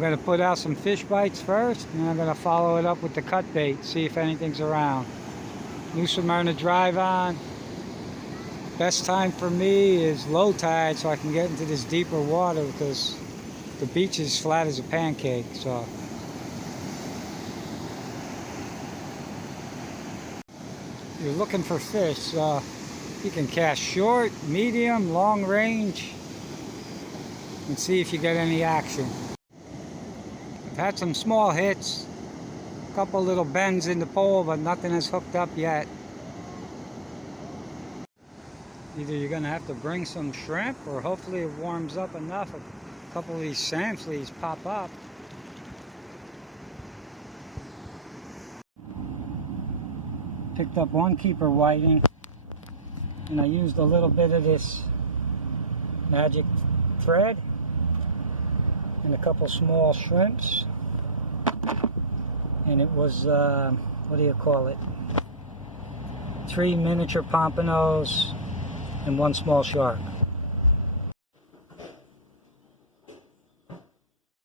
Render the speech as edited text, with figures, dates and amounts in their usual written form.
I'm going to put out some fish bites first, and I'm going to follow it up with the cut bait, see if anything's around. New Smyrna Drive on. Best time for me is low tide, so I can get into this deeper water because the beach is flat as a pancake. So if you're looking for fish, you can cast short, medium, long range, and see if you get any action. I've had some small hits, a couple little bends in the pole, but nothing has hooked up yet. Either you're going to have to bring some shrimp, or hopefully it warms up enough, a couple of these sand fleas pop up. Picked up one keeper whiting, and I used a little bit of this magic thread and a couple small shrimps, and it was what do you call it, 3 miniature pompanos and 1 small shark.